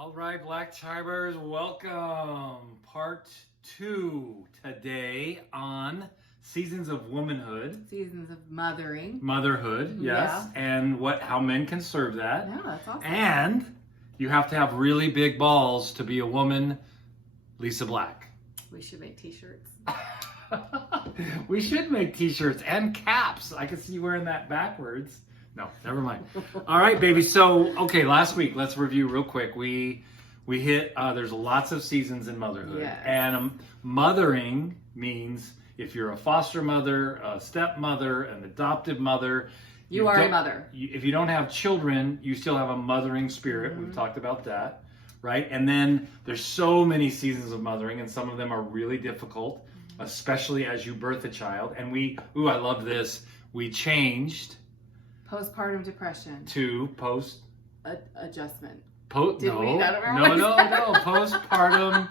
All right, Black Chibers, welcome. Part 2 today on Seasons of Womanhood. Seasons of mothering. Motherhood, yes. Yeah. And how men can serve that. Yeah, that's awesome. And you have to have really big balls to be a woman, Lisa Black. We should make t-shirts. We should make t-shirts and caps. I could see you wearing that backwards. No, never mind. All right, baby. So, okay, last week, let's review real quick. We hit, there's lots of seasons in motherhood. Yes. And mothering means if you're a foster mother, a stepmother, an adoptive mother. You are a mother. If you don't have children, you still have a mothering spirit. Mm-hmm. We've talked about that, right? And then there's so many seasons of mothering, and some of them are really difficult, especially as you birth a child. And I love this. We changed Postpartum depression. to Adjustment. No, I postpartum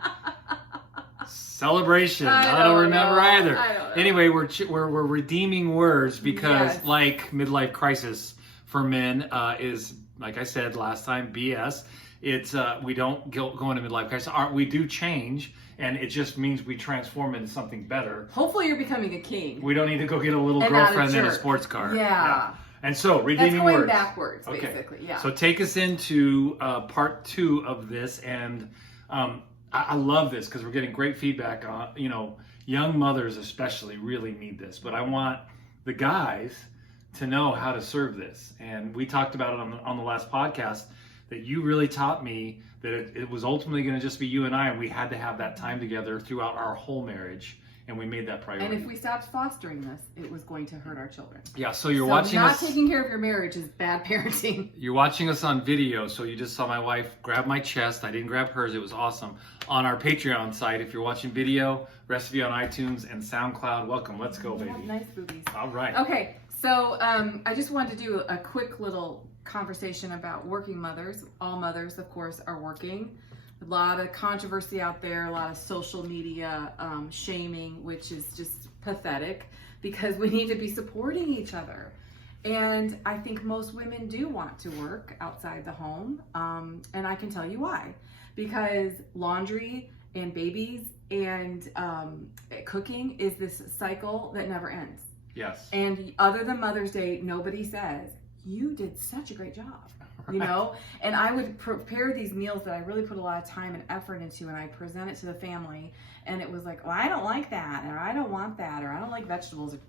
celebration. I don't remember know. either. I don't know. Anyway, we're redeeming words because, Yes. like midlife crisis for men is, like I said last time, BS. It's we don't go into midlife crisis. We do change, and it just means we transform into something better. Hopefully, you're becoming a king. We don't need to go get a little And not a girlfriend and a jerk. sports car. Yeah. And so, redeeming That's going words. backwards, Okay. basically. Yeah. So take us into part 2 of this, and I love this because we're getting great feedback on, young mothers especially really need this, but I want the guys to know how to serve this. And we talked about it on the last podcast that you really taught me that it was ultimately going to just be you and I, and we had to have that time together throughout our whole marriage. And we made that priority. And if we stopped fostering this, it was going to hurt our children. Yeah, so you're watching not us. Not taking care of your marriage is bad parenting. You're watching us on video, so you just saw my wife grab my chest. I didn't grab hers. It was awesome. On our Patreon site, if you're watching video, rest of you on iTunes and SoundCloud, welcome. Let's go, baby. Nice boobies. All right. Okay, so I just wanted to do a quick little conversation about working mothers. All mothers, of course, are working. A lot of controversy out there, a lot of social media shaming, which is just pathetic because we need to be supporting each other. And I think most women do want to work outside the home, and I can tell you why. Because laundry and babies and cooking is this cycle that never ends. Yes. And other than Mother's Day, nobody says, you did such a great job. And I would prepare these meals that I really put a lot of time and effort into, and I'd present it to the family, and it was like, well, I don't like that, or I don't want that, or I don't like vegetables, or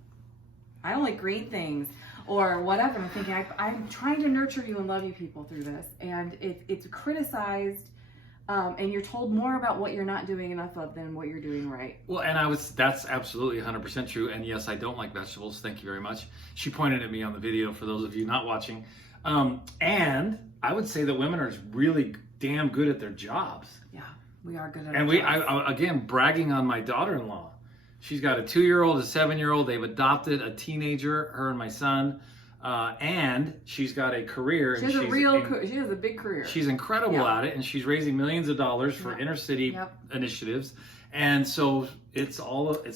I don't like green things, or whatever. And I'm thinking, I'm trying to nurture you and love you people through this, and it's criticized, and you're told more about what you're not doing enough of than what you're doing right. Well, and that's absolutely 100% true. And yes, I don't like vegetables. Thank you very much. She pointed at me on the video for those of you not watching. And I would say that women are really damn good at their jobs. Yeah, we are good at And our jobs. I again, bragging on my daughter-in-law. She's got a 2-year-old, a 7-year-old. They've adopted a teenager, her and my son. And she's got a career. She has a big career. She's incredible at it, and she's raising millions of dollars for inner city initiatives. And so it's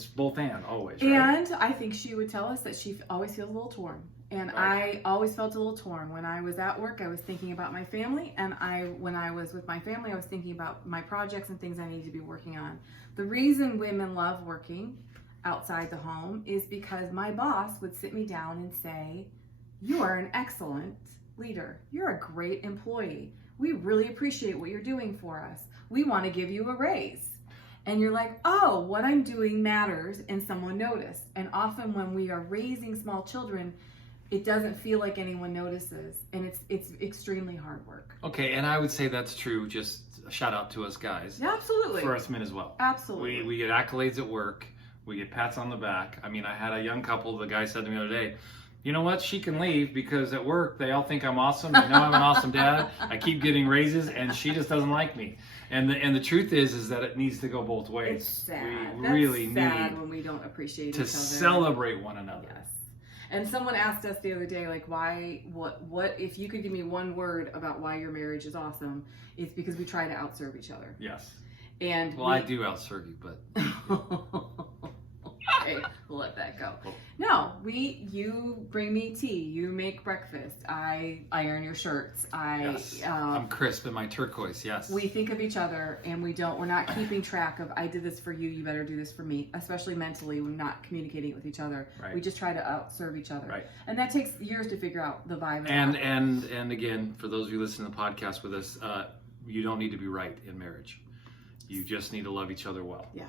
both and always. Right? And I think she would tell us that she always feels a little torn. And right. I always felt a little torn. When I was at work, I was thinking about my family. And when I was with my family, I was thinking about my projects and things I need to be working on. The reason women love working outside the home is because my boss would sit me down and say, you are an excellent leader. You're a great employee. We really appreciate what you're doing for us. We want to give you a raise. And you're like, oh, what I'm doing matters, and someone noticed. And often when we are raising small children, it doesn't feel like anyone notices, and it's extremely hard work. Okay, and I would say that's true. Just a shout out to us guys. Yeah, absolutely. For us men as well. Absolutely. We get accolades at work. We get pats on the back. I mean, I had a young couple. The guy said to me the other day, you know what? She can leave because at work they all think I'm awesome. They know I'm an awesome dad. I keep getting raises, and she just doesn't like me. And the truth is that it needs to go both ways. It's sad. We really sad need when we don't appreciate each to other. celebrate one another. Yes. And someone asked us the other day, like, what if you could give me one word about why your marriage is awesome? It's because we try to outserve each other. Yes. And I do outserve you, but. Okay, we'll let that go. Cool. No, you bring me tea, you make breakfast, I iron your shirts, Yes. I'm crisp in my turquoise, yes. We think of each other, and we're not keeping track of, I did this for you, you better do this for me, especially mentally. We're not communicating with each other. Right. We just try to outserve each other. Right. And that takes years to figure out the vibe. And again, for those of you listening to the podcast with us, you don't need to be right in marriage. You just need to love each other well. Yeah.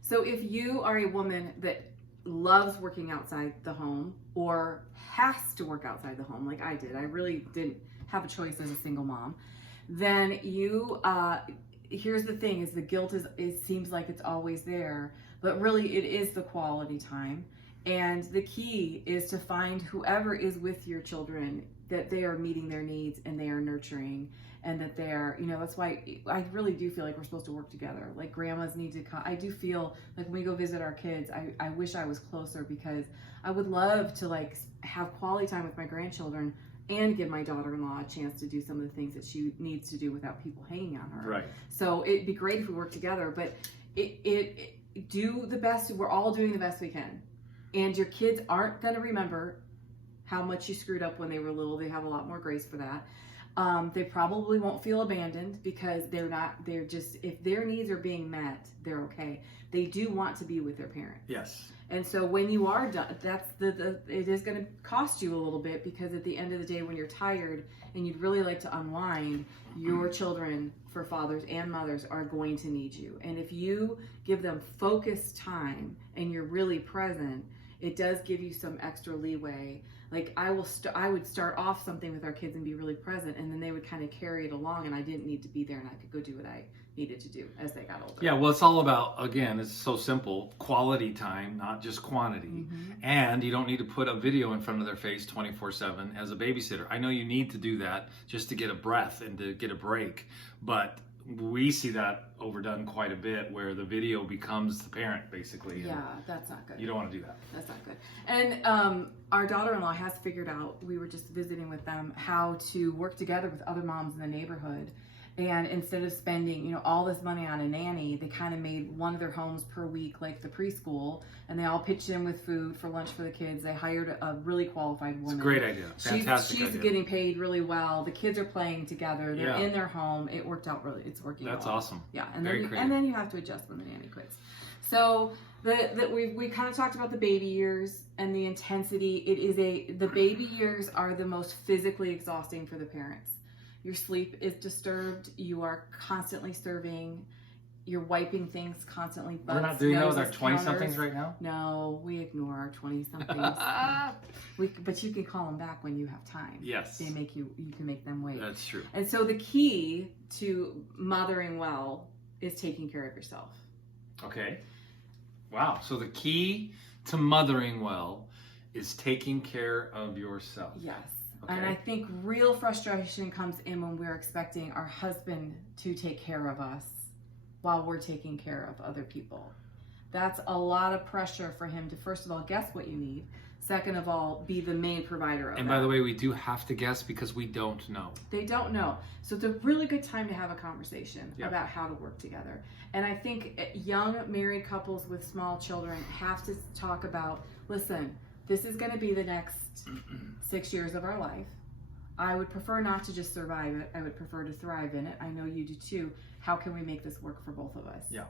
So if you are a woman that loves working outside the home or has to work outside the home, like I did, I really didn't have a choice as a single mom, then here's the thing, is the guilt it seems like it's always there, but really it is the quality time. And the key is to find whoever is with your children, that they are meeting their needs and they are nurturing, and that they're, that's why I really do feel like we're supposed to work together. Like grandmas need to come. I do feel like when we go visit our kids, I wish I was closer, because I would love to like have quality time with my grandchildren and give my daughter-in-law a chance to do some of the things that she needs to do without people hanging on her. Right. So it'd be great if we work together, but do the best. We're all doing the best we can. And your kids aren't going to remember how much you screwed up when they were little. They have a lot more grace for that. They probably won't feel abandoned, because they're just, if their needs are being met, they're okay. They do want to be with their parents. Yes. And so when you are done, it is going to cost you a little bit, because at the end of the day, when you're tired and you'd really like to unwind, your children, for fathers and mothers, are going to need you. And if you give them focused time and you're really present, it does give you some extra leeway. Like I would start off something with our kids and be really present, and then they would kind of carry it along, and I didn't need to be there, and I could go do what I needed to do as they got older. Yeah, well, it's all about, again, it's so simple, quality time, not just quantity. Mm-hmm. And you don't need to put a video in front of their face 24/7 as a babysitter. I know you need to do that just to get a breath and to get a break, but we see that overdone quite a bit, where the video becomes the parent, basically. Yeah, that's not good. You don't want to do that. That's not good. And our daughter-in-law has figured out, we were just visiting with them, how to work together with other moms in the neighborhood. And instead of spending, all this money on a nanny, they kind of made one of their homes per week, like the preschool, and they all pitched in with food for lunch for the kids. They hired a really qualified woman. It's a great idea. Fantastic She's idea. getting paid really well. The kids are playing together. They're in their home. It worked out really. It's working. That's well. Awesome. Yeah, and Very then you have to adjust when the nanny quits. So we kind of talked about the baby years and the intensity. The baby years are the most physically exhausting for the parents. Your sleep is disturbed. You are constantly serving. You're wiping things constantly. We're not doing that with our 20-somethings right now? No, we ignore our 20-somethings. But you can call them back when you have time. Yes. You can make them wait. That's true. And so the key to mothering well is taking care of yourself. Okay. Wow. So the key to mothering well is taking care of yourself. Yes. Okay. And I think real frustration comes in when we're expecting our husband to take care of us while we're taking care of other people. That's a lot of pressure for him to, first of all, guess what you need. Second of all, be the main provider of And by the way, we do have to guess because we don't know. They don't know. So it's a really good time to have a conversation about how to work together. And I think young married couples with small children have to talk about, listen, this is going to be the next 6 years of our life. I would prefer not to just survive it. I would prefer to thrive in it. I know you do too. How can we make this work for both of us? Yeah.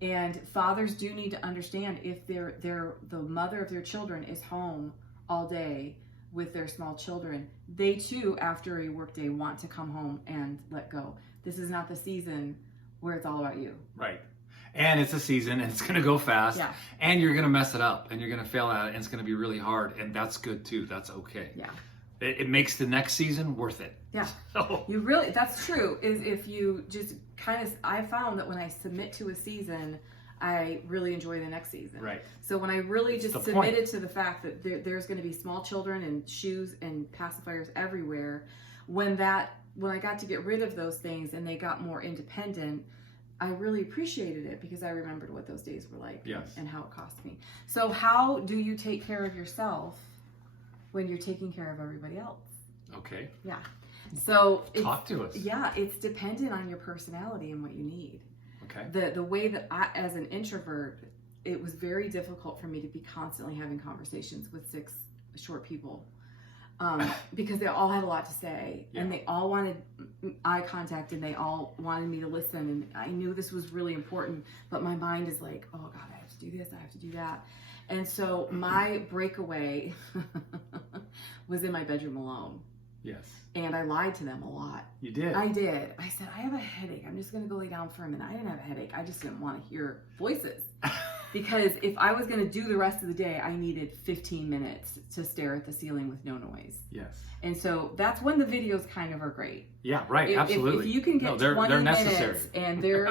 And fathers do need to understand, if the mother of their children is home all day with their small children, they too, after a work day, want to come home and let go. This is not the season where it's all about you. Right. And it's a season, and it's going to go fast, and you're going to mess it up, and you're going to fail at it, and it's going to be really hard, and that's good too. That's okay. Yeah. It makes the next season worth it. Yeah. So. That's true, is if you just I found that when I submit to a season, I really enjoy the next season. Right. So when I really just submitted to the fact that there's going to be small children and shoes and pacifiers everywhere, when I got to get rid of those things and they got more independent, I really appreciated it because I remembered what those days were like and how it cost me. So how do you take care of yourself when you're taking care of everybody else? Okay. Yeah. So talk to us. Yeah, it's dependent on your personality and what you need. Okay. The way that I, as an introvert, it was very difficult for me to be constantly having conversations with 6 short people. Because they all had a lot to say, and they all wanted eye contact, and they all wanted me to listen, and I knew this was really important, but my mind is like, oh God, I have to do this, I have to do that. And so my breakaway was in my bedroom alone. Yes. And I lied to them a lot. You did? I did. I said, I have a headache. I'm just going to go lay down for a minute. I didn't have a headache. I just didn't want to hear voices. Because if I was going to do the rest of the day, I needed 15 minutes to stare at the ceiling with no noise. Yes. And so that's when the videos kind of are great. Yeah, right. Absolutely. If you can get 20 they're necessary. minutes and they're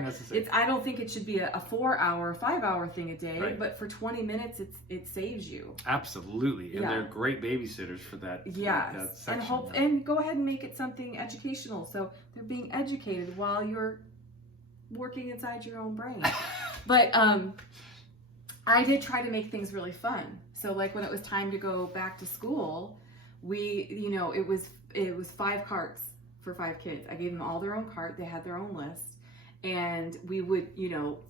necessary. I don't think it should be a 4-hour, 5-hour thing a day, Right. but for 20 minutes, it saves you. Absolutely. And they're great babysitters for that. Yes. That section. And go ahead and make it something educational. So they're being educated while you're working inside your own brain. But I did try to make things really fun. So like when it was time to go back to school, it was 5 carts for 5 kids. I gave them all their own cart. They had their own list. And we would,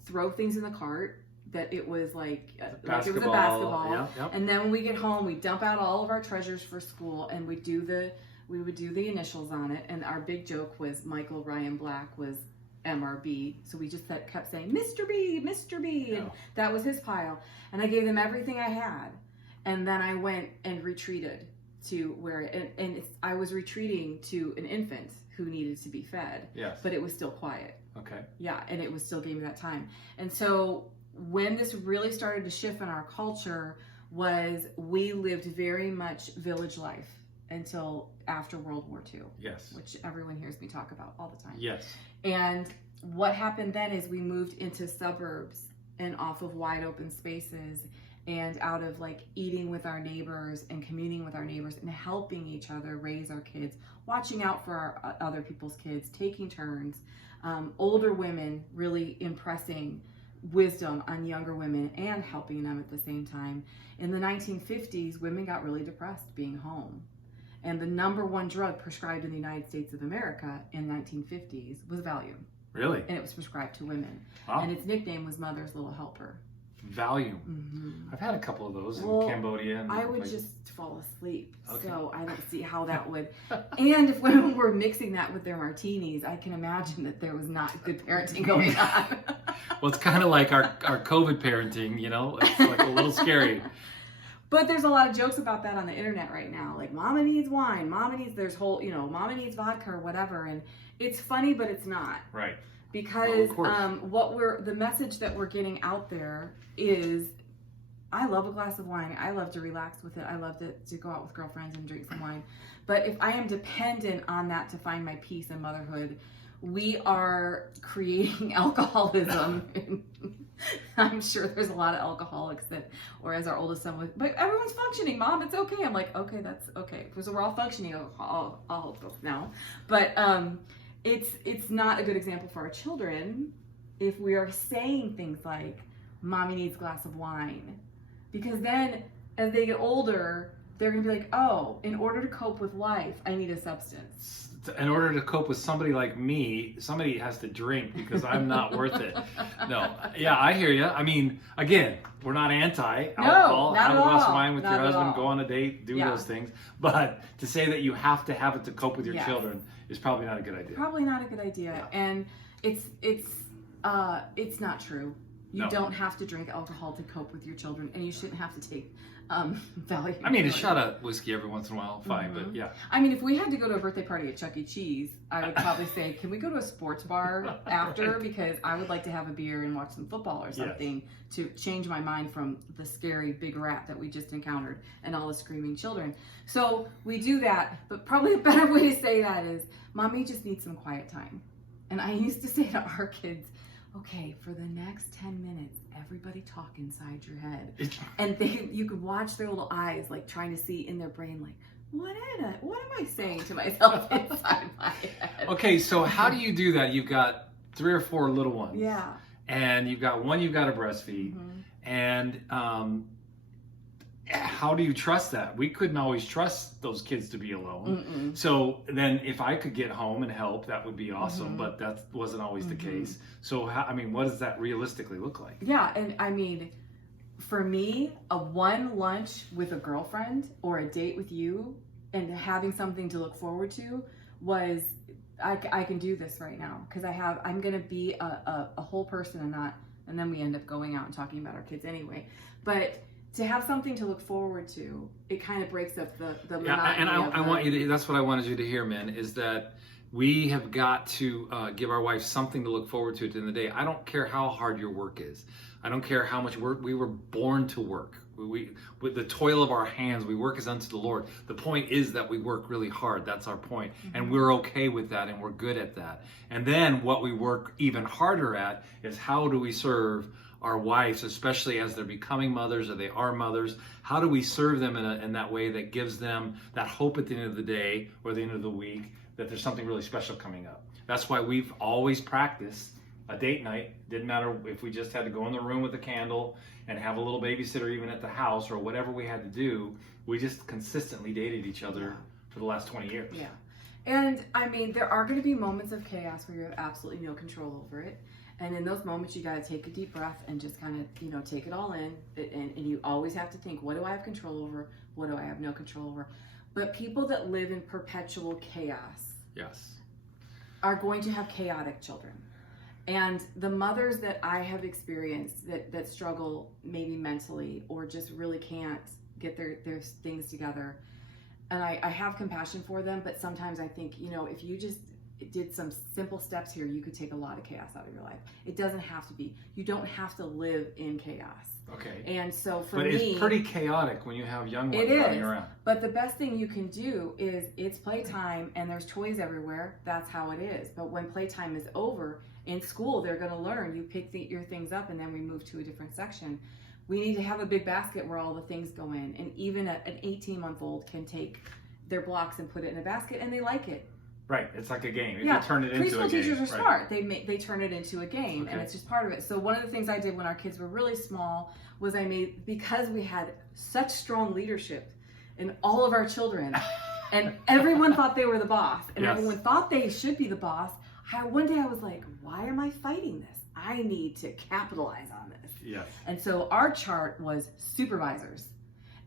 throw things in the cart that it was like it was a basketball. Yep. And then when we get home, we dump out all of our treasures for school, and we would do the initials on it. And our big joke was Michael Ryan Black was MRB. So we just kept saying, Mr. B, Mr. B. And that was his pile. And I gave them everything I had. And then I went and retreated to where, I was retreating to an infant who needed to be fed. Yes. But it was still quiet. Okay. Yeah. And it was still giving me that time. And so when this really started to shift in our culture was we lived very much village life until after World War II. Yes. Which everyone hears me talk about all the time. Yes. And what happened then is we moved into suburbs and off of wide open spaces and out of like eating with our neighbors and communing with our neighbors and helping each other raise our kids, watching out for our other people's kids, taking turns, older women really impressing wisdom on younger women and helping them at the same time. In the 1950s, women got really depressed being home. And the number 1 drug prescribed in the United States of America in the 1950s was Valium. Really? And it was prescribed to women. Wow. And its nickname was Mother's Little Helper. Valium. Mm-hmm. I've had a couple of those in Cambodia. And I would just fall asleep. Okay. So I don't see how that would. And if women were mixing that with their martinis, I can imagine that there was not good parenting going on. Well, it's kind of like our COVID parenting, It's like a little scary. But there's a lot of jokes about that on the internet right now. Like, mama needs wine, mama needs mama needs vodka or whatever. And it's funny, but it's not. Right. Because the message that we're getting out there is, I love a glass of wine. I love to relax with it. I love to go out with girlfriends and drink some wine. But if I am dependent on that to find my peace in motherhood, we are creating alcoholism. I'm sure there's a lot of alcoholics or as our oldest son was, but everyone's functioning, Mom, it's okay. I'm like, okay, that's okay. Because we're all functioning, I'll help us now. But it's not a good example for our children if we are saying things like, Mommy needs a glass of wine. Because then as they get older, they're going to be like, oh, in order to cope with life, I need a substance. In order to cope with somebody like me, somebody has to drink because I'm not worth it. No, yeah, I hear you. I mean, again, we're not anti-alcohol. No, not have at a glass all. of wine with Not your at husband, all. go on a date, do those things. But to say that you have to have it to cope with your children is probably not a good idea. Probably not a good idea. Yeah. And it's not true. You don't have to drink alcohol to cope with your children, and you shouldn't have to take Valium. I mean, a shot of whiskey every once in a while, fine, Mm-hmm. but yeah. I mean, if we had to go to a birthday party at Chuck E. Cheese, I would probably say, can we go to a sports bar after? Right. Because I would like to have a beer and watch some football or something to change my mind from the scary big rat that we just encountered and all the screaming children. So we do that, but probably a better way to say that is, Mommy just needs some quiet time. And I used to say to our kids, okay, for the next 10 minutes, everybody talk inside your head. And you could watch their little eyes, like trying to see in their brain, like, what am I saying to myself inside my head? Okay, so how do you do that? You've got 3 or 4 little ones. Yeah. And you've got one you've got to breastfeed. Mm-hmm. And how do you trust that? We couldn't always trust those kids to be alone. Mm-mm. So then if I could get home and help, that would be awesome, Mm-hmm. but that wasn't always the Mm-hmm. case. So, how, I mean, what does that realistically look like? Yeah, and I mean, for me, a one lunch with a girlfriend or a date with you and having something to look forward to was, I can do this right now because I'm going to be a whole person and then we end up going out and talking about our kids anyway. But to have something to look forward to, it kind of breaks up the monotony. And I want you to, that's what I wanted you to hear, men, is that we have got to give our wife something to look forward to at the end of the day. I don't care how hard your work is. I don't care how much work. We were born to work. We with the toil of our hands, we work as unto the Lord. The point is that we work really hard. That's our point. Mm-hmm. And we're okay with that, and we're good at that. And then what we work even harder at is how do we serve our wives, especially as they're becoming mothers or they are mothers. How do we serve them in that way that gives them that hope at the end of the day or the end of the week that there's something really special coming up? That's why we've always practiced a date night. Didn't matter if we just had to go in the room with a candle and have a little babysitter even at the house or whatever we had to do. We just consistently dated each other for the last 20 years. Yeah. And I mean, there are going to be moments of chaos where you have absolutely no control over it. And in those moments, you got to take a deep breath and just kind of, take it all in. And you always have to think, what do I have control over? What do I have no control over? But people that live in perpetual chaos are going to have chaotic children. And the mothers that I have experienced that struggle maybe mentally or just really can't get their things together, and I have compassion for them, but sometimes I think, if you just did some simple steps here, you could take a lot of chaos out of your life. It doesn't have to be. You don't have to live in chaos. Okay. And so for me... But it's pretty chaotic when you have young ones running around. But the best thing you can do is it's playtime and there's toys everywhere. That's how it is. But when playtime is over, in school, they're going to learn. You pick your things up and then we move to a different section. We need to have a big basket where all the things go in. And even an 18-month-old can take their blocks and put it in a basket and they like it. Right, it's like a game. Yeah, you turn it into a game. Preschool teachers are smart. They turn it into a game, okay. And it's just part of it. So one of the things I did when our kids were really small was because we had such strong leadership in all of our children, and everyone thought they were the boss, and everyone thought they should be the boss. One day I was like, why am I fighting this? I need to capitalize on this. Yes. And so our chart was supervisors,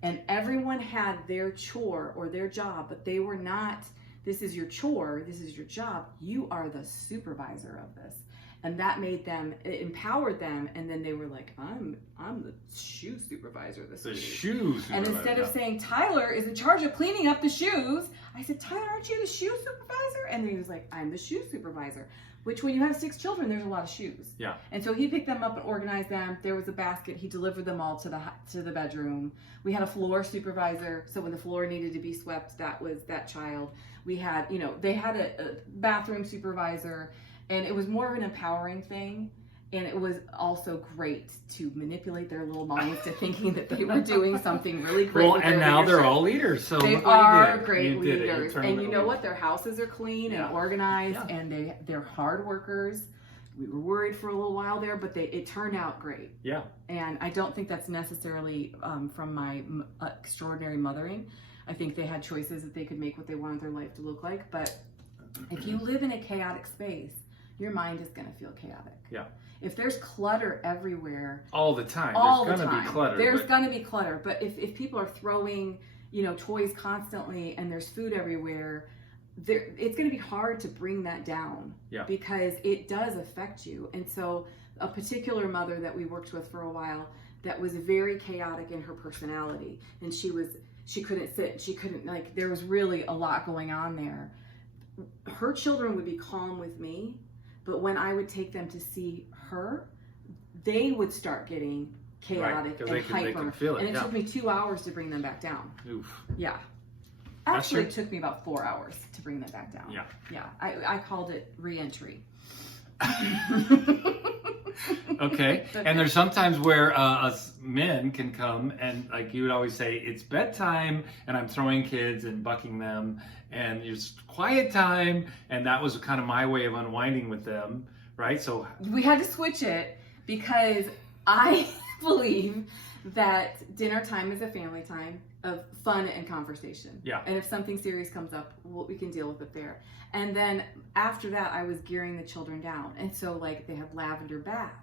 and everyone had their chore or their job, but they were not. This is your chore, this is your job, you are the supervisor of this. And that made them, it empowered them, and then they were like, I'm the shoe supervisor this week. The shoe supervisor. And instead of saying, Tyler is in charge of cleaning up the shoes, I said, Tyler, aren't you the shoe supervisor? And then he was like, I'm the shoe supervisor. Which when you have 6 children, there's a lot of shoes. Yeah. And so he picked them up and organized them. There was a basket. He delivered them all to the bedroom. We had a floor supervisor. So when the floor needed to be swept, that was that child. We had, they had a bathroom supervisor, and it was more of an empowering thing. And it was also great to manipulate their little minds to thinking that they were doing something really great. Well, and now they're all leaders. So they look what are you did. great You did leaders. it. And you know what? Their houses are clean and organized, Yeah. and they're hard workers. We were worried for a little while there, but it turned out great. Yeah. And I don't think that's necessarily from my extraordinary mothering. I think they had choices that they could make what they wanted their life to look like. But if you live in a chaotic space, your mind is going to feel chaotic. Yeah. If there's clutter everywhere, all the time, there's going to be clutter. There's going to be clutter. But if people are throwing, toys constantly and there's food everywhere, it's going to be hard to bring that down. Yeah. Because it does affect you. And so a particular mother that we worked with for a while that was very chaotic in her personality, and she couldn't sit, there was really a lot going on there. Her children would be calm with me, but when I would take them to see her, they would start getting chaotic and hyper. They can feel it. And it took me 2 hours to bring them back down. Oof. Yeah. Actually, it took me about 4 hours to bring them back down. Yeah. Yeah. I called it re-entry. Okay. And there's sometimes where us men can come and, like you would always say, it's bedtime, and I'm throwing kids and bucking them, and it's quiet time, and that was kind of my way of unwinding with them, right? So we had to switch it because I believe that dinner time is a family time of fun and conversation. Yeah. And if something serious comes up, we can deal with it there. And then after that, I was gearing the children down. And so like they have lavender baths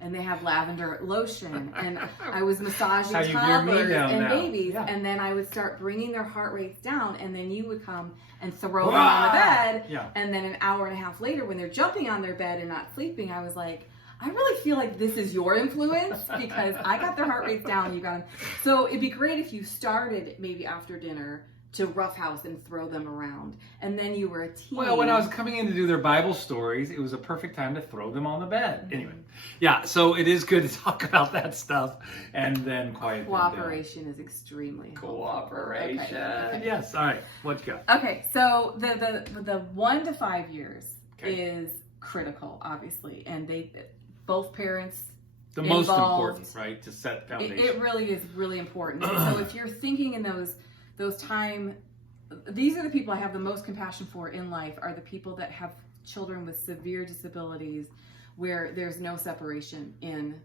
and they have lavender lotion, and I was massaging toddlers and babies. Yeah. And then I would start bringing their heart rates down, and then you would come and throw them on the bed. Yeah. And then an hour and a half later, when they're jumping on their bed and not sleeping, I was like, I really feel like this is your influence because I got their heart rates down and you got them. So it'd be great if you started maybe after dinner to roughhouse and throw them around, and then you were a teen. Well, when I was coming in to do their Bible stories, it was a perfect time to throw them on the bed. Anyway, yeah, so it is good to talk about that stuff and then quiet them down. Cooperation is extremely helpful. Cooperation. Okay. Yes, all right, what you got? Okay, so the 1 to 5 years is critical, obviously, and both parents the involved, most important, right, to set foundation. It really is really important. So if you're thinking in those time, these are the people I have the most compassion for in life, are the people that have children with severe disabilities where there's no separation in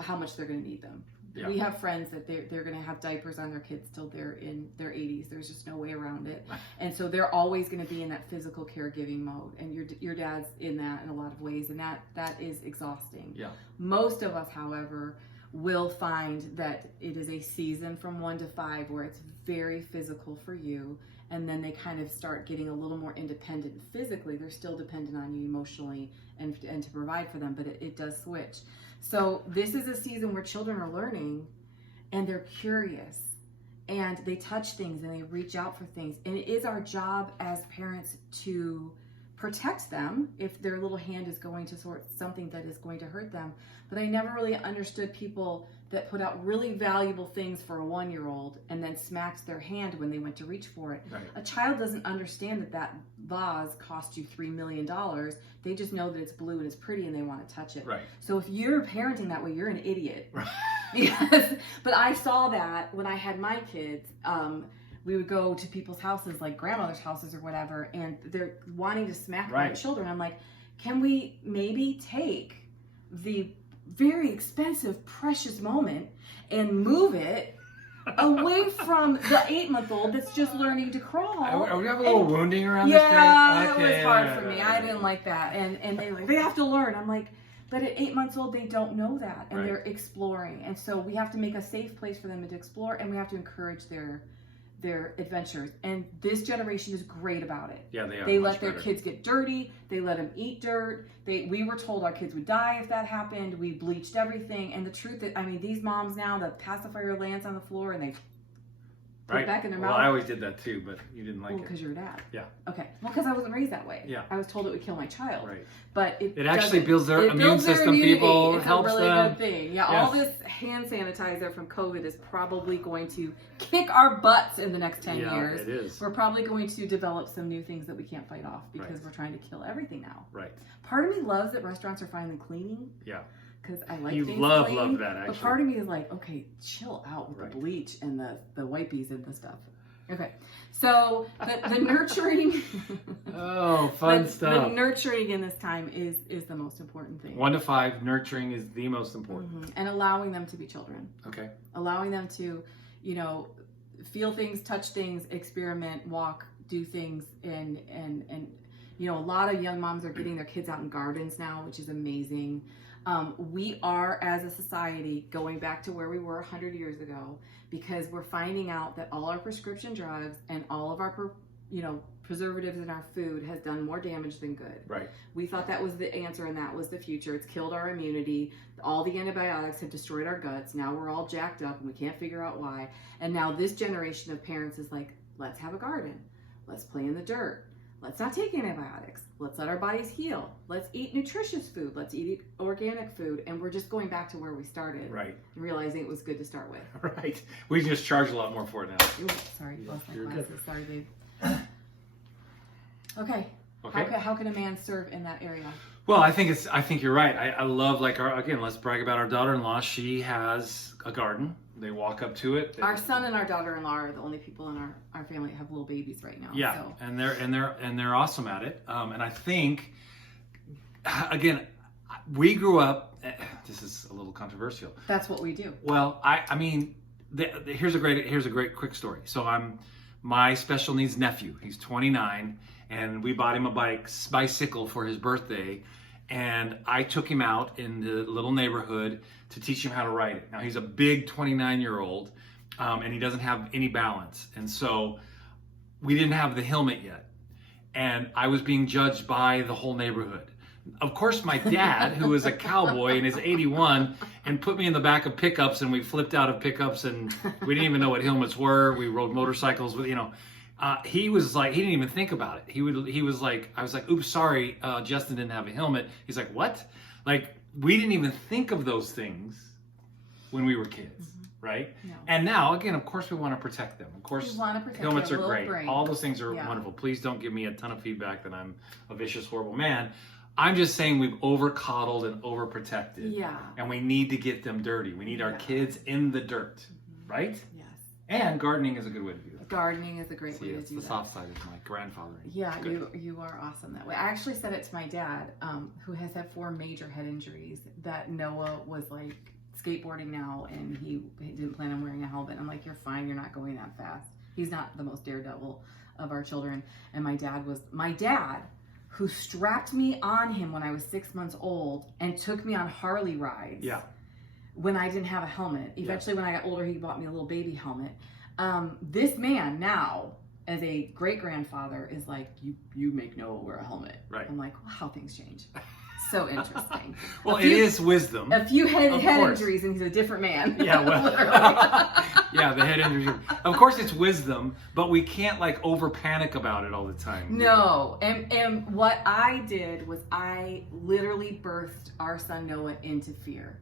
how much they're going to need them. Yeah. We have friends that they're going to have diapers on their kids till they're in their 80s. There's just no way around it. And so they're always going to be in that physical caregiving mode. And your dad's in that in a lot of ways. And that is exhausting. Yeah. Most of us, however, will find that it is a season from 1 to 5 where it's very physical for you. And then they kind of start getting a little more independent physically. They're still dependent on you emotionally and to provide for them, but it does switch. So this is a season where children are learning and they're curious and they touch things and they reach out for things. And it is our job as parents to protect them if their little hand is going to sort something that is going to hurt them. But I never really understood people that put out really valuable things for a 1-year-old and then smacked their hand when they went to reach for it. Right. A child doesn't understand that vase cost you $3 million. They just know that it's blue and it's pretty and they want to touch it. Right. So if you're parenting that way, you're an idiot. Right. But I saw that when I had my kids. We would go to people's houses, like grandmother's houses or whatever, and they're wanting to smack my children. I'm like, can we maybe take the very expensive, precious moment and move it away from the 8-month-old that's just learning to crawl? Are we having a little wounding around this thing? Yeah, it was hard for me. I didn't like that. And they were like, they have to learn. I'm like, but at 8 months old, they don't know that, and they're exploring. And so we have to make a safe place for them to explore, and we have to encourage their adventures. And this generation is great about it. Yeah, they are. They let their kids get dirty. They let them eat dirt. We were told our kids would die if that happened. We bleached everything. And the truth is, I mean, these moms now, the pacifier lands on the floor and they put it back in their mouth. Well, I always did that too, but you didn't like it. Well, because you're a dad. Yeah. Okay. Well, because I wasn't raised that way. Yeah. I was told it would kill my child. Right. But it actually builds their immune system, people. It helps them. It's a really good thing. Yeah. Yes. All this hand sanitizer from COVID is probably going to kick our butts in the next 10 years. It is. We're probably going to develop some new things that we can't fight off because we're trying to kill everything now. Right. Part of me loves that restaurants are finally cleaning. Yeah. Because I like things love that, actually. But part of me is like, okay, chill out with the bleach and the wipies and the stuff. Okay, so the nurturing. Oh, fun stuff. The nurturing in this time is the most important thing. 1 to 5, nurturing is the most important. Mm-hmm. And allowing them to be children. Okay. Allowing them to, feel things, touch things, experiment, walk, do things, and a lot of young moms are getting their kids out in gardens now, which is amazing. We are, as a society, going back to where we were 100 years ago, because we're finding out that all our prescription drugs and all of our, preservatives in our food has done more damage than good. Right. We thought that was the answer and that was the future. It's killed our immunity. All the antibiotics have destroyed our guts. Now we're all jacked up and we can't figure out why. And now this generation of parents is like, let's have a garden. Let's play in the dirt. Let's not take antibiotics. Let's let our bodies heal. Let's eat nutritious food. Let's eat organic food. And we're just going back to where we started. Right. And realizing it was good to start with. Right. We just charge a lot more for it now. Ooh, sorry. Lost my glasses. Good. Sorry, babe. Okay. How can a man serve in that area? Well, I think you're right. I love, let's brag about our daughter-in-law. She has a garden. They walk up to it. Our son and our daughter-in-law are the only people in our family that have little babies right now. Yeah, so. and they're awesome at it. And I think, again, we grew up. this is a little controversial. That's what we do. Well, I mean, here's a great quick story. So my special needs nephew. He's 29, and we bought him a bicycle for his birthday, and I took him out in the little neighborhood to teach him how to ride it. Now he's a big 29-year-old, and he doesn't have any balance, and so we didn't have the helmet yet, and I was being judged by the whole neighborhood. Of course, my dad, who is a cowboy and is 81, and put me in the back of pickups, and we flipped out of pickups, and we didn't even know what helmets were. We rode motorcycles with, he was like, he didn't even think about it. He was like, I was like, oops, sorry, Justin didn't have a helmet. He's like, what? Like, we didn't even think of those things when we were kids, right? No. And now, again, of course, we want to protect them. Of course, We want to protect helmets their are little great. brain. All those things are wonderful. Please don't give me a ton of feedback that I'm a vicious, horrible man. I'm just saying we've over-coddled and over-protected. Yeah. And we need to get them dirty. We need our kids in the dirt, right? Yes. And gardening is a good way to do that. Gardening is a great way to do the that. soft side is my grandfather. Yeah, you are awesome that way. I actually said it to my dad, who has had 4 major head injuries, that Noah was like skateboarding now, and he didn't plan on wearing a helmet. I'm like, you're fine. You're not going that fast. He's not the most daredevil of our children. And my dad, who strapped me on him when I was 6 months old and took me on Harley rides. Yeah. When I didn't have a helmet. Eventually, when I got older, he bought me a little baby helmet. This man now, as a great grandfather, is like, you make Noah wear a helmet. Right. I'm like, wow, how things change. So interesting. Well, it is wisdom. A few head injuries, and he's a different man. Yeah, well, yeah, the head injuries. Of course, it's wisdom, but we can't like over panic about it all the time. No, and what I did was I literally birthed our son Noah into fear.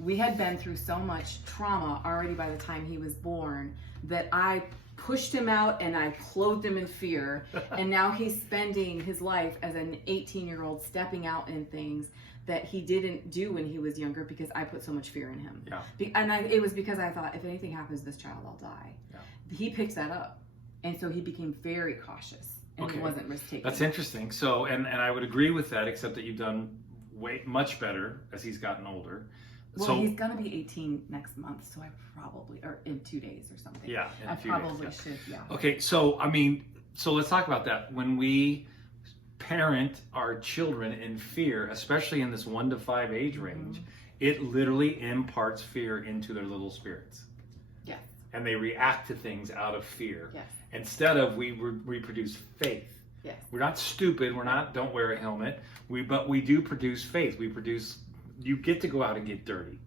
We had been through so much trauma already by the time he was born that I pushed him out and I clothed him in fear. And now he's spending his life as an 18-year-old stepping out in things that he didn't do when he was younger because I put so much fear in him. Yeah. And it was because I thought, if anything happens to this child, I'll die. Yeah. He picked that up. And so he became very cautious and he wasn't risk-taking. That's interesting. So, and I would agree with that, except that you've done much better as he's gotten older. Well, so, he's going to be 18 next month, so I probably, or in 2 days or something. Yeah, I probably should, yeah. Okay, so, so let's talk about that. When we parent our children in fear, especially in this 1 to 5 age range, it literally imparts fear into their little spirits. Yes. And they react to things out of fear. Yes. Instead of we reproduce faith. Yes. We're not stupid. Don't wear a helmet. But we do produce faith. You get to go out and get dirty.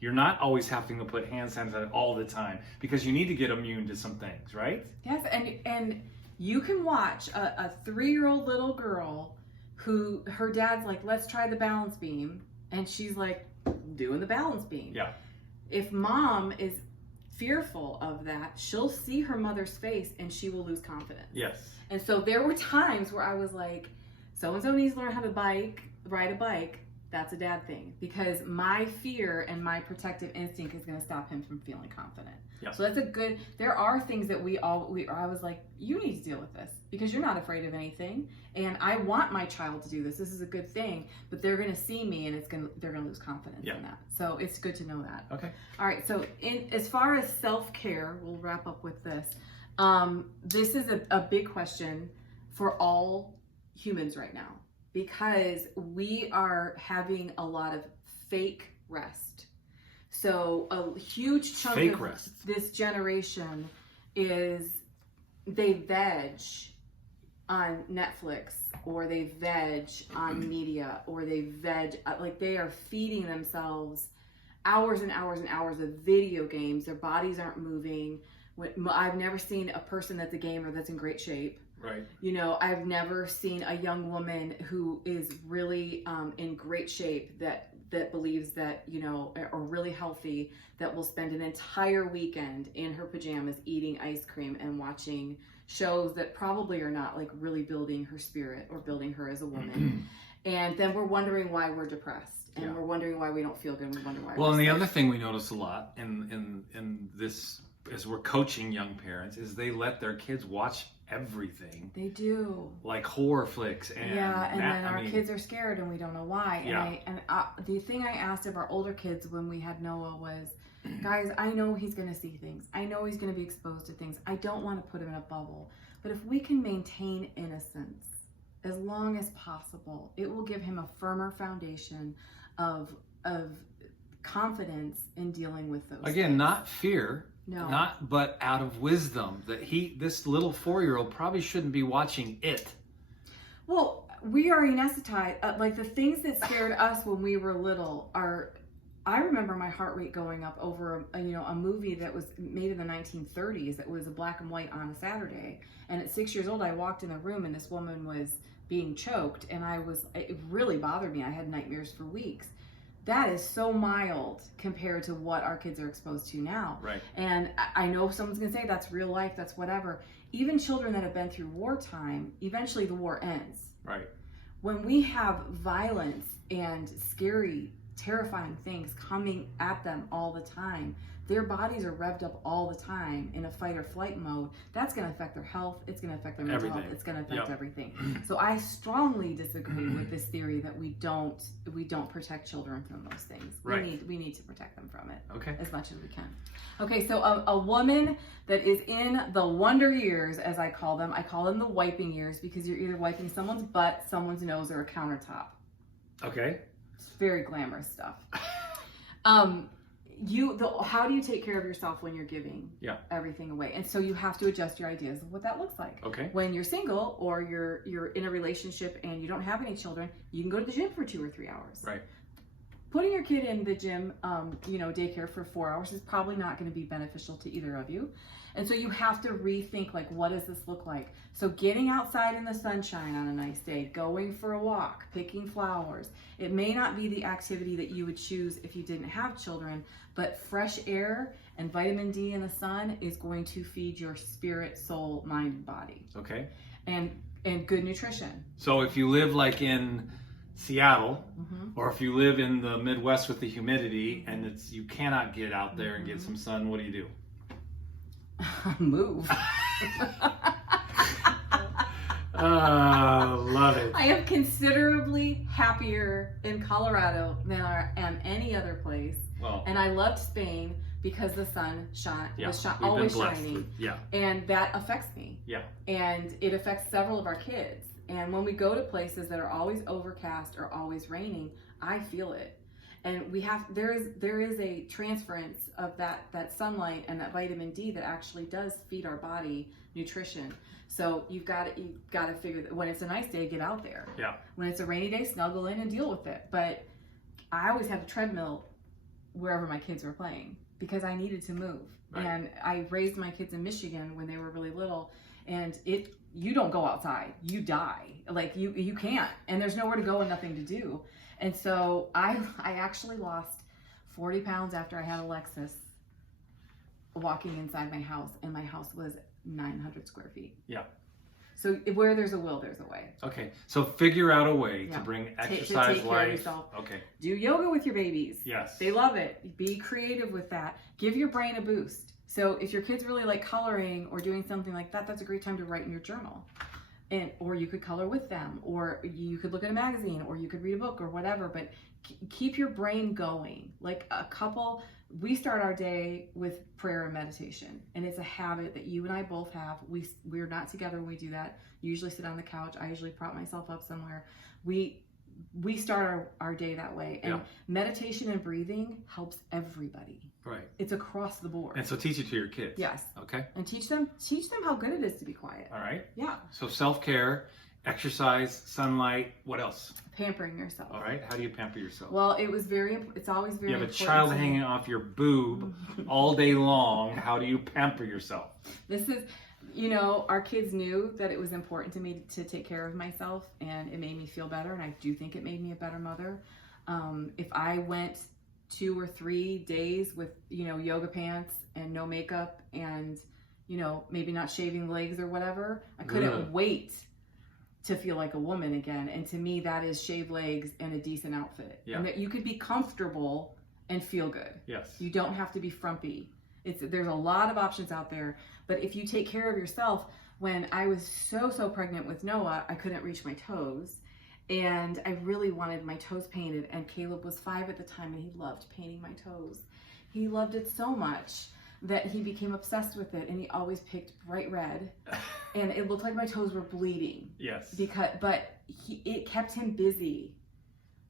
You're not always having to put hand sanitizer all the time because you need to get immune to some things, right? Yes, and you can watch a 3-year-old little girl who her dad's like, let's try the balance beam, and she's like doing the balance beam. Yeah. If mom is fearful of that, she'll see her mother's face and she will lose confidence. Yes. And so there were times where I was like, so-and-so needs to learn how to ride a bike. That's a dad thing, because my fear and my protective instinct is going to stop him from feeling confident. Yeah. So there are things that I was like, you need to deal with this because you're not afraid of anything. And I want my child to do this. This is a good thing, but they're going to see me and they're going to lose confidence in that. So it's good to know that. Okay. All right. So as far as self-care, we'll wrap up with this. This is a big question for all humans right now, because we are having a lot of fake rest. So a huge chunk of this generation they veg on Netflix, or they veg on media, or they veg, like they are feeding themselves hours and hours and hours of video games. Their bodies aren't moving. I've never seen a person that's a gamer that's in great shape. Right. I've never seen a young woman who is really in great shape that believes that, or really healthy, that will spend an entire weekend in her pajamas eating ice cream and watching shows that probably are not like really building her spirit or building her as a woman. And then we're wondering why we're depressed, and we're wondering why we don't feel good, and we wonder why and the other thing we notice a lot in this, as we're coaching young parents, is they let their kids watch everything. They do. Like horror flicks and then our kids are scared and we don't know why. The thing I asked of our older kids when we had Noah was, guys, I know he's going to see things. I know he's going to be exposed to things. I don't want to put him in a bubble. But if we can maintain innocence as long as possible, it will give him a firmer foundation of confidence in dealing with those Again, things. not fear. No. But out of wisdom that this little 4-year-old probably shouldn't be watching it. Well, we are anesthetized. Like the things that scared us when we were little are. I remember my heart rate going up over a movie that was made in the 1930s. It was a black and white on a Saturday, and at 6 years old, I walked in a room and this woman was being choked, and it really bothered me. I had nightmares for weeks. That is so mild compared to what our kids are exposed to now. Right. And I know someone's going to say that's real life, that's whatever. Even children that have been through wartime, eventually the war ends. Right. When we have violence and scary, terrifying things coming at them all the time, their bodies are revved up all the time in a fight or flight mode. That's going to affect their health. It's going to affect their mental health. It's going to affect everything. So I strongly disagree with this theory that we don't protect children from those things. Right. We need to protect them from it. Okay. As much as we can. Okay, so a woman that is in the wonder years, as I call them the wiping years, because you're either wiping someone's butt, someone's nose, or a countertop. Okay. It's very glamorous stuff. How do you take care of yourself when you're giving everything away? And so you have to adjust your ideas of what that looks like. Okay. When you're single or you're in a relationship and you don't have any children, you can go to the gym for 2 or 3 hours. Right. Putting your kid in the gym, daycare for 4 hours is probably not going to be beneficial to either of you. And so you have to rethink, like, what does this look like? So getting outside in the sunshine on a nice day, going for a walk, picking flowers. It may not be the activity that you would choose if you didn't have children, but fresh air and vitamin D in the sun is going to feed your spirit, soul, mind, and body. Okay. And good nutrition. So if you live like in Seattle, or if you live in the Midwest with the humidity and you cannot get out there and get some sun, what do you do? Move. Love it. I am considerably happier in Colorado than I am any other place. Well, and I loved Spain because the sun was always shining. And that affects me. Yeah. And it affects several of our kids. And when we go to places that are always overcast or always raining, I feel it. And there is a transference of that sunlight and that vitamin D that actually does feed our body nutrition. So you've got to figure that when it's a nice day, get out there. Yeah. When it's a rainy day, snuggle in and deal with it. But I always had a treadmill wherever my kids were playing because I needed to move. Right. And I raised my kids in Michigan when they were really little, and you don't go outside, you die. Like you can't, and there's nowhere to go and nothing to do. And so I actually lost 40 pounds after I had Alexis walking inside my house, and my house was 900 square feet. Yeah. So where there's a will, there's a way. Okay. So figure out a way to bring exercise, take life. Care of yourself. Okay. Do yoga with your babies. Yes. They love it. Be creative with that. Give your brain a boost. So if your kids really like coloring or doing something like that, that's a great time to write in your journal. Or you could color with them, or you could look at a magazine, or you could read a book or whatever, but keep your brain going. Like we start our day with prayer and meditation, and it's a habit that you and I both have. We're not together when we do that. You usually sit on the couch. I usually prop myself up somewhere. We start our day that way. And meditation and breathing helps everybody. Right. It's across the board. And so teach it to your kids. Yes. Okay. And teach them how good it is to be quiet. All right. Yeah. So self-care, exercise, sunlight, what else? Pampering yourself. All right. How do you pamper yourself? Well, it's always very important. You have a child hanging off your boob all day long. How do you pamper yourself? This is, our kids knew that it was important to me to take care of myself, and it made me feel better, and I do think it made me a better mother. If I went 2 or 3 days with, yoga pants and no makeup and, maybe not shaving legs or whatever, I couldn't wait to feel like a woman again. And to me, that is shaved legs and a decent outfit. Yeah. And that you could be comfortable and feel good. Yes. You don't have to be frumpy. There's a lot of options out there, but if you take care of yourself, when I was so pregnant with Noah, I couldn't reach my toes. And I really wanted my toes painted. And Caleb was 5 at the time, and he loved painting my toes. He loved it so much that he became obsessed with it, and he always picked bright red. And it looked like my toes were bleeding. Yes. But it kept him busy.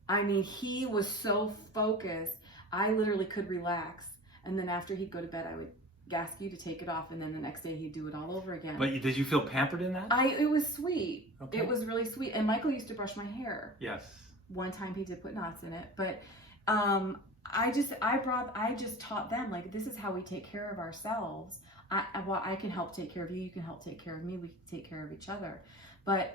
I mean, he was so focused. I literally could relax. And then after he'd go to bed, I would ask you to take it off, and then the next day he'd do it all over again. But did you feel pampered in that? It was sweet. Okay. It was really sweet. And Michael used to brush my hair. Yes. One time he did put knots in it, but I just taught them, like, this is how we take care of ourselves. I can help take care of you. You can help take care of me. We can take care of each other. But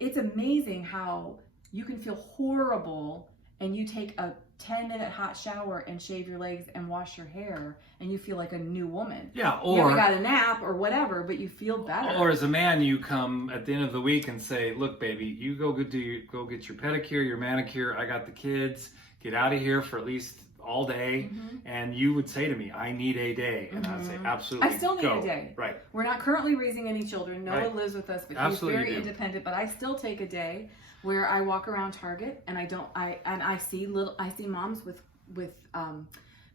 it's amazing how you can feel horrible and you take a 10-minute hot shower and shave your legs and wash your hair, and you feel like a new woman. Yeah, you or got a nap or whatever, but you feel better. Or as a man, you come at the end of the week and say, "Look, baby, you go get your pedicure, your manicure. I got the kids. Get out of here for at least all day." Mm-hmm. And you would say to me, "I need a day," and I'd say, "Absolutely, I still need a day." Right. We're not currently raising any children. Noah Right. lives with us, but Absolutely he's very independent. But I still take a day where I walk around Target and I see moms with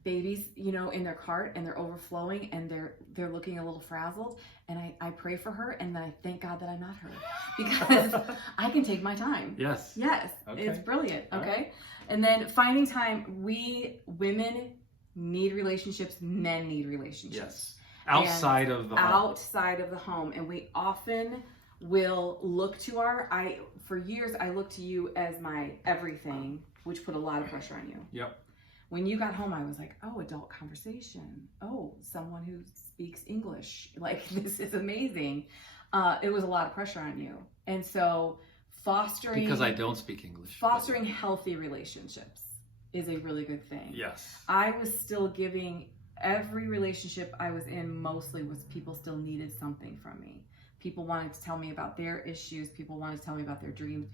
babies, you know, in their cart, and they're overflowing, and they're looking a little frazzled, and I pray for her, and I thank God that I'm not her, because I can take my time. Yes. Okay. It's brilliant. All Okay. right. And then finding time. Women need relationships, men need relationships. Yes. Outside of the home. Outside of the home. And we often will look to for years, I looked to you as my everything, which put a lot of pressure on you. Yep. When you got home, I was like, oh, adult conversation. Oh, someone who speaks English. Like, this is amazing. It was a lot of pressure on you. And so fostering... Because I don't speak English. Fostering healthy relationships is a really good thing. Yes. I was still giving... Every relationship I was in mostly was people still needed something from me. People wanted to tell me about their issues. People wanted to tell me about their dreams.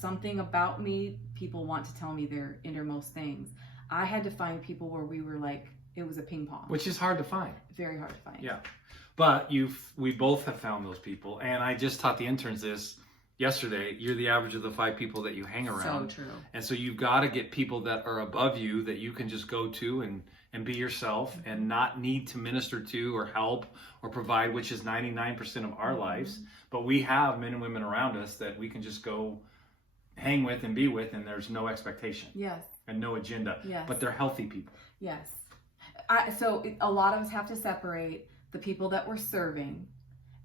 Something about me, people want to tell me their innermost things. I had to find people where we were like, it was a ping pong. Which is hard to find. Very hard to find. Yeah. But we both have found those people. And I just taught the interns this yesterday. You're the average of the 5 people that you hang around. So true. And so you've got to get people that are above you that you can just go to and be yourself and not need to minister to or help or provide, which is 99% of our lives. But we have men and women around us that we can just go hang with and be with, and there's no expectation. Yes. And no agenda. Yes. But they're healthy people. Yes. So a lot of us have to separate the people that we're serving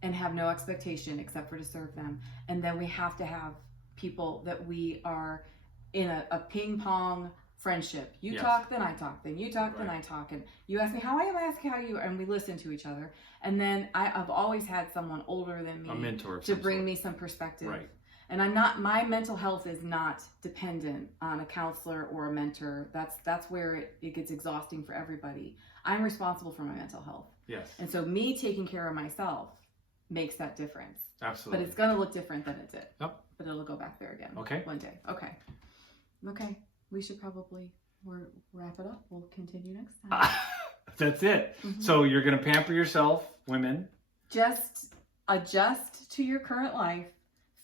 and have no expectation except for to serve them. And then we have to have people that we are in a ping pong friendship. You Yes. talk, then I talk, then you talk, then Right. I talk, and you ask me how I am, I ask you how you are, and we listen to each other. And then I've always had someone older than me, A mentor of to some bring sort. me some perspective. Right. And my mental health is not dependent on a counselor or a mentor. That's where it gets exhausting for everybody. I'm responsible for my mental health. Yes. And so me taking care of myself makes that difference. Absolutely. But it's going to look different than it did. Yep. But it'll go back there again. Okay. One day. Okay. We should probably wrap it up. We'll continue next time. That's it. Mhm. So you're going to pamper yourself, women. Just adjust to your current life.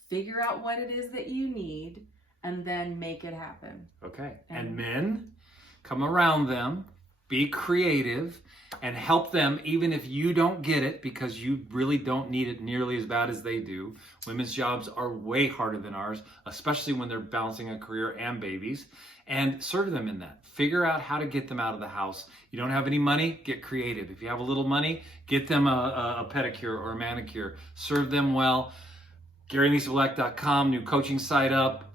Figure out what it is that you need, and then make it happen. Okay. And- And men, come around them, be creative, and help them even if you don't get it, because you really don't need it nearly as bad as they do. Women's jobs are way harder than ours, especially when they're balancing a career and babies. And serve them in that. Figure out how to get them out of the house. You don't have any money? Get creative. If you have a little money, get them a pedicure or a manicure. Serve them well. GaryandLisaBlack.com, new coaching site up.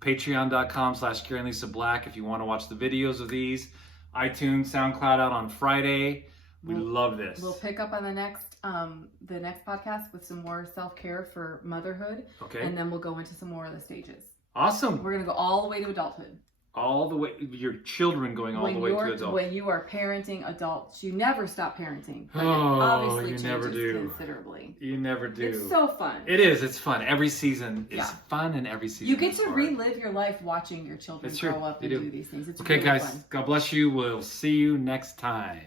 Patreon.com/GaryandLisaBlack if you want to watch the videos of these. iTunes, SoundCloud out on Friday. We love this. We'll pick up on the next podcast with some more self-care for motherhood. Okay. And then we'll go into some more of the stages. Awesome. We're going to go all the way to adulthood. All the way, your children going all the way to adulthood. When you are parenting adults, you never stop parenting. But Oh, it obviously you never changes do. Considerably. You never do. It's so fun. It is. It's fun. Every season is Yeah. fun, and every season You get is to hard. relive your life watching your children That's true. grow up You and do. do these things. It's Okay, really guys. fun. God bless you. We'll see you next time.